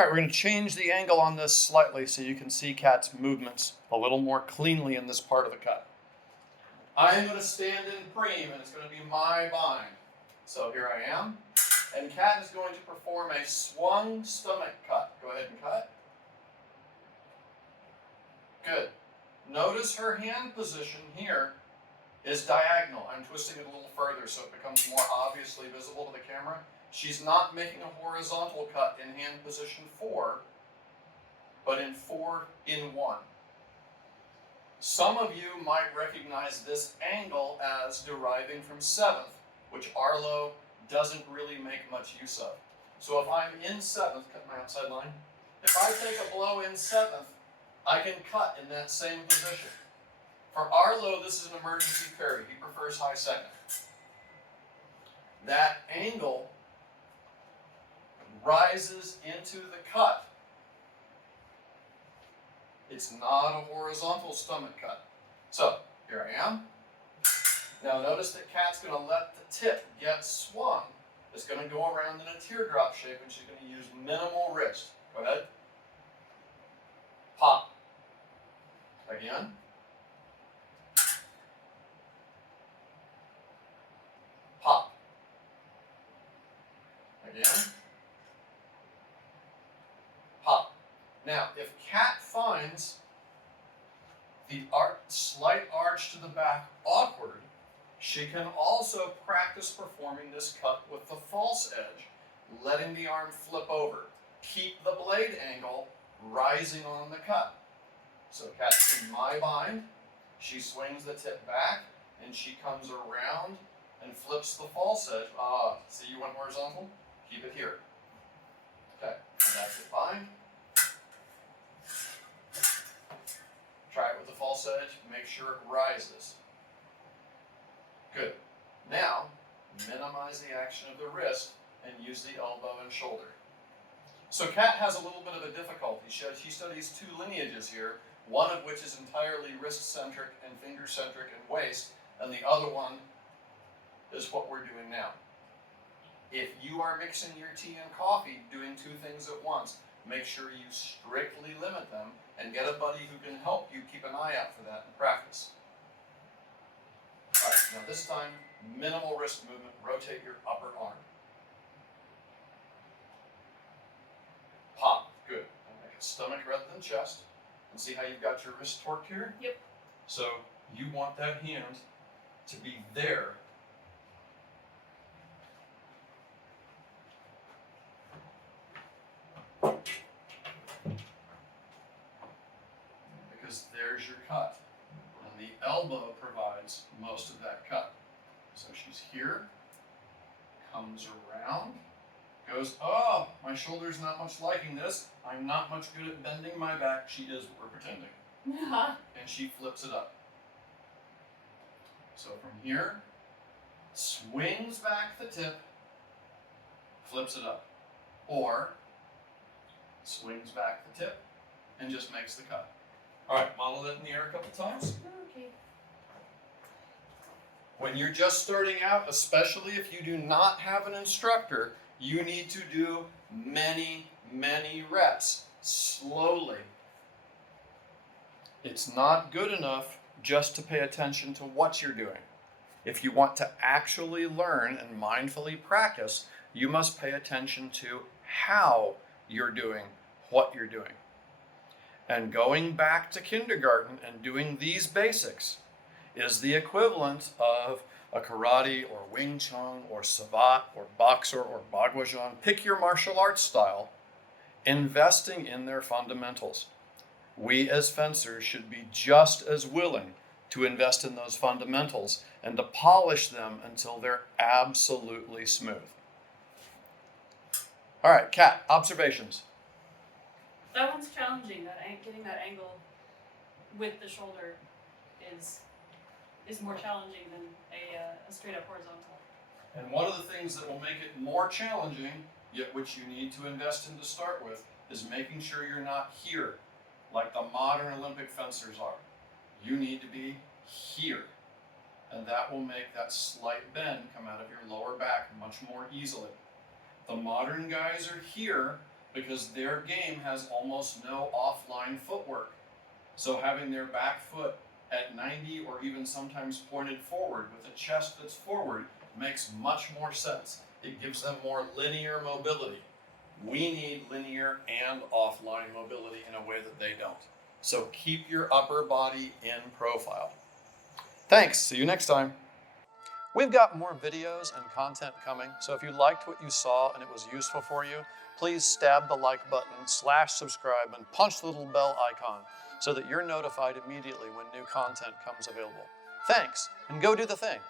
right, we're going to change the angle on this slightly so you can see Kat's movements a little more cleanly in this part of the cut. I am going to stand in preem, and it's going to be my bind. So here I am, and Kat is going to perform a swung stomach cut. Go ahead and cut. Good. Notice her hand position here is diagonal. I'm twisting it a little further so it becomes more obviously visible to the camera. She's not making a horizontal cut in hand position 4, but in 4 in 1. Some of you might recognize this angle as deriving from 7th, which Arlow doesn't really make much use of. So if I'm in 7th, cut my outside line. If I take a blow in 7th, I can cut in that same position. For Arlow, this is an emergency parry. He prefers high second. That angle rises into the cut. It's not a horizontal stomach cut. So, here I am. Now notice that Kat's going to let the tip get swung. It's going to go around in a teardrop shape, and she's going to use minimal wrist. Go ahead. Pop. Again. Pop. Again. Pop. Now, if Kat finds the slight arch to the back awkward, she can also practice performing this cut with the false edge, letting the arm flip over. Keep the blade angle rising on the cut. So Kat's in my bind. She swings the tip back, and she comes around and flips the false edge. See, you went horizontal? Keep it here. Okay, and that's it, bind. Try it with the false edge. Make sure it rises. Good. Now, minimize the action of the wrist and use the elbow and shoulder. So Kat has a little bit of a difficulty. She studies 2 lineages here, one of which is entirely wrist-centric and finger-centric and waist, and the other one is what we're doing now. If you are mixing your tea and coffee, doing 2 things at once, make sure you strictly limit them and get a buddy who can help you keep an eye out for that in practice. All right, now this time, minimal wrist movement. Rotate your upper arm. Pop, good. And make it stomach rather than chest. And see how you've got your wrist torqued here? Yep. So you want that hand to be there. Because there's your cut. And the elbow provides most of that cut. So she's here, comes around, goes, oh, my shoulder's not much liking this. I'm not much good at bending my back. She is what we're pretending. And she flips it up. So from here, swings back the tip, flips it up. Or swings back the tip and just makes the cut. All right, model that in the air a couple times. Okay. When you're just starting out, especially if you do not have an instructor, you need to do many, many reps slowly. It's not good enough just to pay attention to what you're doing. If you want to actually learn and mindfully practice, you must pay attention to how you're doing what you're doing. And going back to kindergarten and doing these basics is the equivalent of a karate or Wing Chun or Savate or boxer or Bagwajan, pick your martial arts style, investing in their fundamentals. We as fencers should be just as willing to invest in those fundamentals and to polish them until they're absolutely smooth. All right, Kat, observations. That one's challenging. Getting that angle with the shoulder is more challenging than a straight up horizontal. And one of the things that will make it more challenging, yet which you need to invest in to start with, is making sure you're not here, like the modern Olympic fencers are. You need to be here. And that will make that slight bend come out of your lower back much more easily. The modern guys are here, because their game has almost no offline footwork. So having their back foot at 90 or even sometimes pointed forward with a chest that's forward makes much more sense. It gives them more linear mobility. We need linear and offline mobility in a way that they don't. So keep your upper body in profile. Thanks, see you next time. We've got more videos and content coming, so if you liked what you saw and it was useful for you, please stab the like button, /subscribe, and punch the little bell icon so that you're notified immediately when new content comes available. Thanks, and go do the thing.